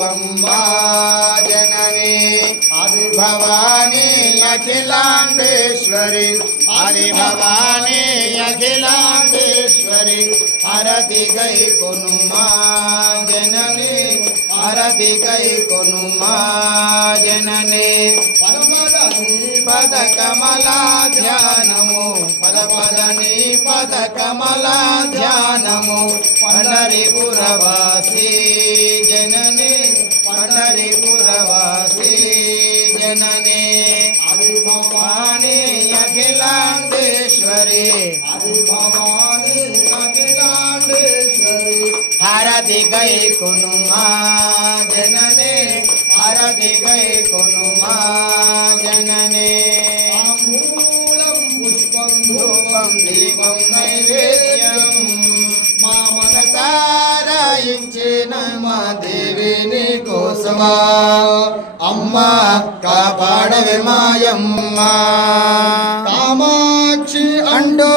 अम्बा जननी आदिभवानी अखिलांडेश्वरी आदिभवानी अखिलांडेश्वरी आरती गई कोनुमा जननी आरती गई कोनुमा जननी पद कमला ध्यानमो पदपदनी पद कमला ध्यानमो पंढरीपुरवासी जननी पंढरीपुरवासी जननी आदिभवानी अखिलांडेश्वरी आदिभवानी अखिलांडेश्वरी आरती गई कोनुमा जननी आरती गई कोनुमा जननी तांबूलं पुष्पं धूपं दीपं नैवेद्यं మా మనసారాయించిన మా దేవిని కోసమా అమ్మ కాపాడవే మాయమ్మ కామాక్షి అండో